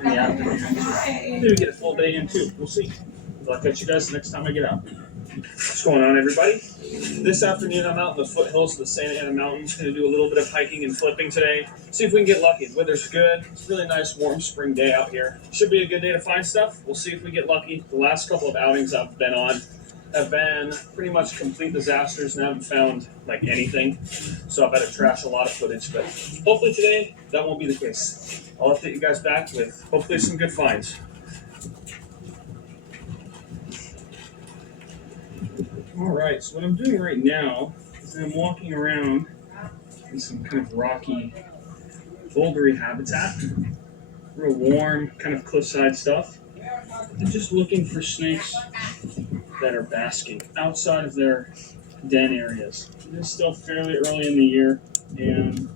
in the afternoon. Maybe get a full day in too. We'll see. But I'll catch you guys the next time I get out. What's going on, everybody? This afternoon, I'm out in the foothills of the Santa Ana Mountains. Going to do a little bit of hiking and flipping today. See if we can get lucky. The weather's good. It's a really nice, warm spring day out here. Should be a good day to find stuff. We'll see if we get lucky. The last couple of outings I've been on have been pretty much complete disasters and I haven't found like anything. So I've had to trash a lot of footage. But hopefully today, that won't be the case. I'll update you guys back with hopefully some good finds. All right, so what I'm doing right now is I'm walking around in some kind of rocky, bouldery habitat, real warm, kind of cliffside stuff, and just looking for snakes that are basking outside of their den areas. It is still fairly early in the year, and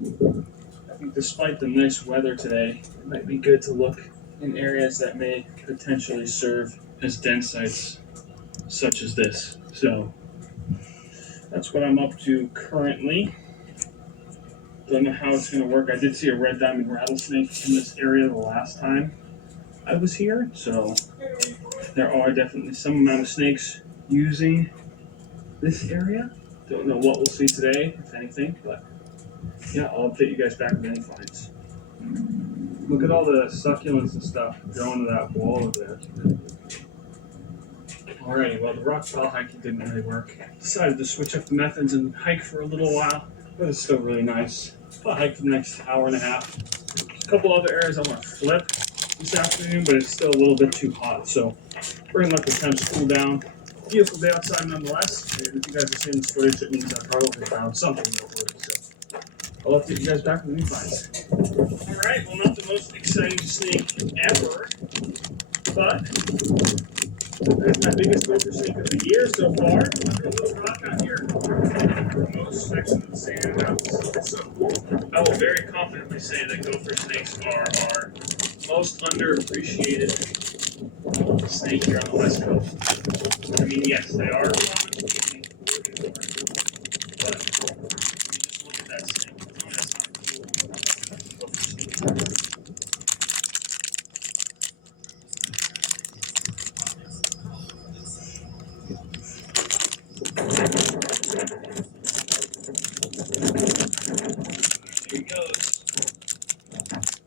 I think despite the nice weather today, it might be good to look in areas that may potentially serve as den sites, such as this. So that's what I'm up to currently. Don't know how it's going to work. I did see a red diamond rattlesnake in this area the last time I was here, so there are definitely some amount of snakes using this area. Don't know what we'll see today, if anything, but yeah, I'll update you guys back with any finds. Look at all the succulents and stuff growing to that wall over there. Alrighty, well, the rock pile hiking didn't really work. Decided to switch up the methods and hike for a little while, but it's still really nice. I'll hike for the next hour and a half. A couple other areas I want to flip this afternoon, but it's still a little bit too hot, so we're gonna let the temps cool down. Beautiful day outside nonetheless, and if you guys are seeing this footage, it means I probably found something noteworthy, so I'll update you guys back with new finds. Alright, well, not the most exciting snake ever, but that's my biggest gopher snake of the year so far. Under a little rock out here. Most sections of the Santa Mountains. It's so cool. I will very confidently say that gopher snakes are our most underappreciated snake here on the West Coast. I mean, yes, they are common species, but you just look at that snake. I mean, that's not cool. Gopher snake. Here he goes.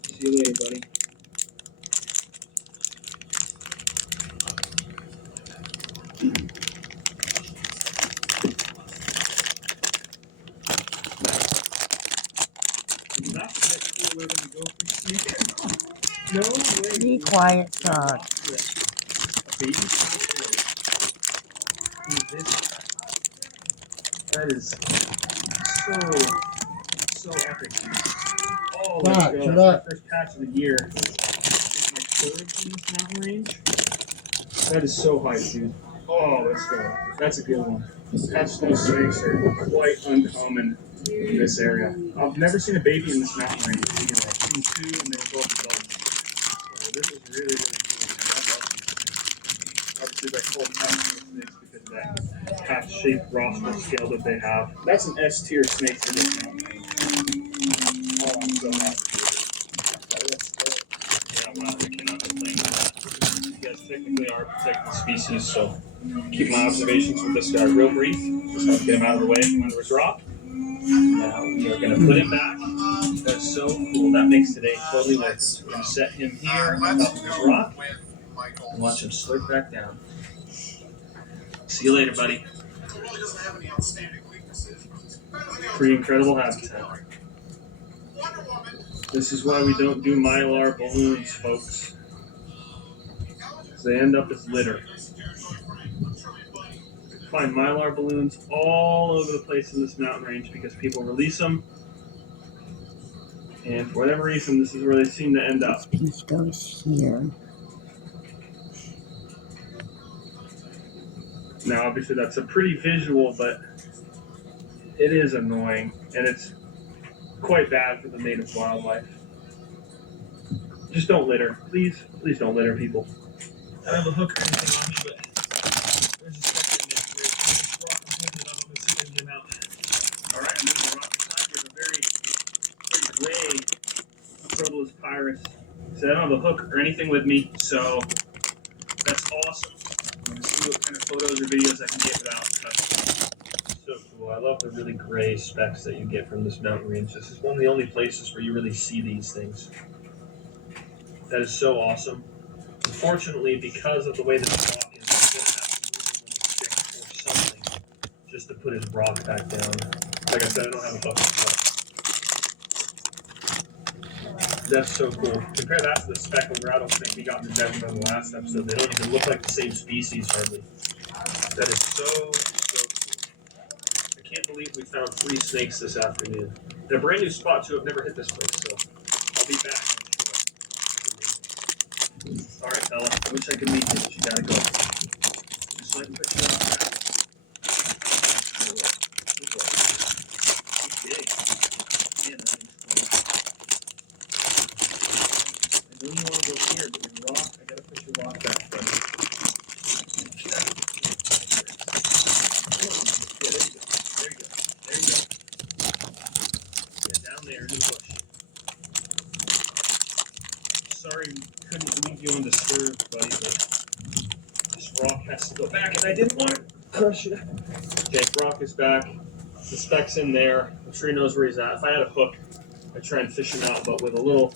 See you later, buddy. No way. Be quiet, dog. That is so epic. Oh, let's go. That's my first patch of the year. It's my third in this mountain range. That is so hype, dude. Oh, let's go. That's a good one. Patch those snakes are quite uncommon in this area. I've never seen a baby in this mountain range. I've seen two, and they were both adults. So this is really, really cool. I love these snakes. Obviously, they're called patch snakes because of that half-shaped rostral scale that they have. That's an S-tier snake for this mountain range. Oh, I'm so happy. Yeah, wow, we cannot complain with that. You guys technically are protected species, so keep my observations with this guy real brief. Just have to get him out of the way from under his rock. Now we are going to put him back. That's so cool. That makes today totally worth it. So we're going to set him here on top of his rock and watch him slurp back down. See you later, buddy. Pretty incredible habitat. This is why we don't do mylar balloons, folks. They end up as litter. You find mylar balloons all over the place in this mountain range because people release them. And for whatever reason, this is where they seem to end up. This piece goes here. Now, obviously, that's a pretty visual, but it is annoying, and it's quite bad for the native wildlife. Just don't litter. Please don't litter, people. I don't have a hook or anything on me, but there's a stuff in there. Just rock and hold it up and see if I can get him out. Alright, I'm moving the rocky side. There's a very gray Probolus pyrus So I don't have a hook or anything with me, so that's awesome. I'm gonna see what kind of photos or videos I can get without touching. So cool. I love the really gray specks that you get from this mountain range. This is one of the only places where you really see these things. That is so awesome. Unfortunately, because of the way this rock is, I'm gonna have to move a little stick or something just to put his rock back down. Like I said, I don't have a bucket, but that's so cool. Compare that to the speckled rattlesnake we got in the desert on the last episode. They don't even look like the same species hardly. That is so cool. I can't believe we found 3 snakes this afternoon. In a brand new spot too. I've never hit this place, so I'll be back. All right, fella. I wish I could meet you, but you gotta go. Just let me put you on the back. Big. Man, that thing's cool. I know you want to go here, but your rock, I gotta put your rock back, buddy. Yeah, there you go. There you go. There you go. Yeah, down there in the bush. Sorry we couldn't leave you undisturbed, buddy, but this rock has to go back, and I didn't want to crush it. Okay, rock is back. The speck's in there. I'm sure he knows where he's at. If I had a hook, I'd try and fish him out, but with a little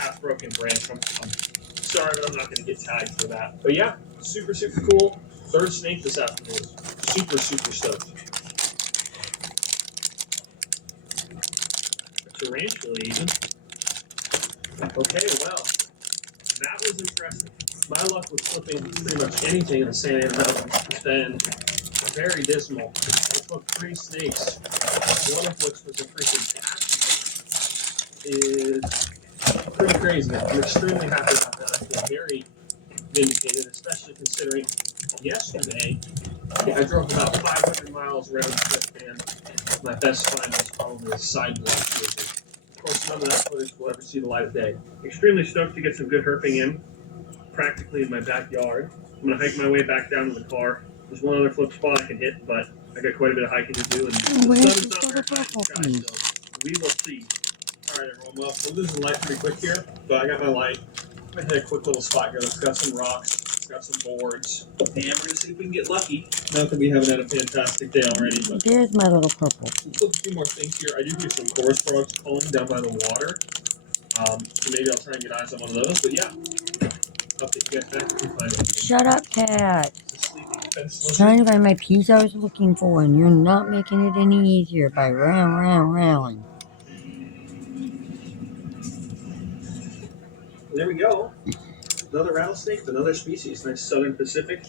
half-broken branch, I'm sorry, but I'm not going to get tagged for that. But yeah, super, super cool. 3rd snake this afternoon. Super, super stoked. A tarantula even. Okay, well, that was impressive. My luck with flipping pretty much anything in the Santa Ana Mountains has been very dismal. I flipped 3 snakes, one of which was a freaking cat, is pretty crazy. I'm extremely happy about that. I feel very vindicated, especially considering yesterday I drove about 500 miles around the trip, and my best find was probably a sidewalk visit. Of course, none of that footage will ever see the light of day. Extremely stoked to get some good herping in, practically in my backyard. I'm going to hike my way back down to the car. There's one other flip spot I can hit, but I got quite a bit of hiking to do, and the sun is not very high in the sky, so we will see. All right, everyone. Well, we're losing light pretty quick here, but I got my light. I'm going to hit a quick little spot here that's got some rocks, it's got some boards, and we're going to see if we can get lucky. Not that we haven't had a fantastic day already, but There's my little purple. we'll flip a few more things here. I do hear some chorus frogs calling down by the water, so maybe I'll try and get eyes on one of those. But yeah, update you guys back if we find it. Shut up, cat. It's a sleeping defense I was trying to find my piece I was looking for, and you're not making it any easier by rowing. There we go. Another rattlesnake, another species, nice Southern Pacific.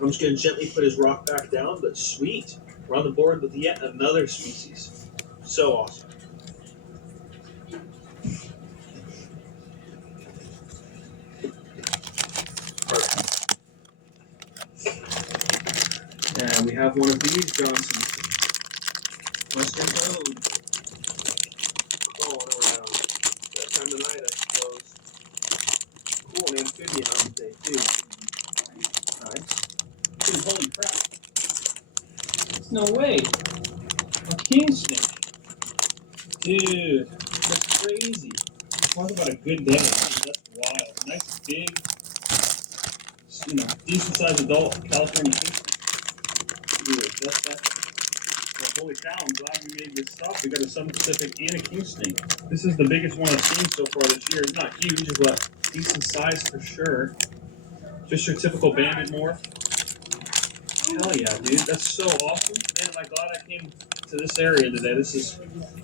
I'm just going to gently put his rock back down, but sweet. We're on the board with yet another species. So awesome. Perfect. And we have one of these Johnsons. Western toad. Crawling around. That time of night, I suppose. Cool, an amphibian on the day, too. Nice. Dude, holy crap. There's no way. A king snake. Dude, that's crazy. Talk about a good day. Dude, that's wild. Nice big, decent sized adult California king snake. Dude, well, holy cow, I'm glad we made this stop. We got a Southern Pacific and a king snake. This is the biggest one I've seen so far this year. It's not huge, but decent size for sure. Just your typical banded morph. Hell yeah, dude. That's so awesome. Man, am I glad I came to this area today. This is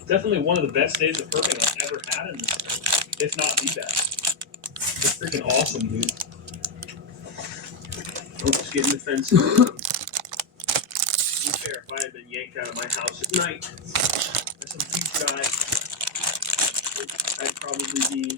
definitely one of the best days of herping I've ever had in this, if not the best. It's freaking awesome, dude. Oh, just getting defensive. To be fair, if I had been yanked out of my house at night by some huge guy, I'd probably be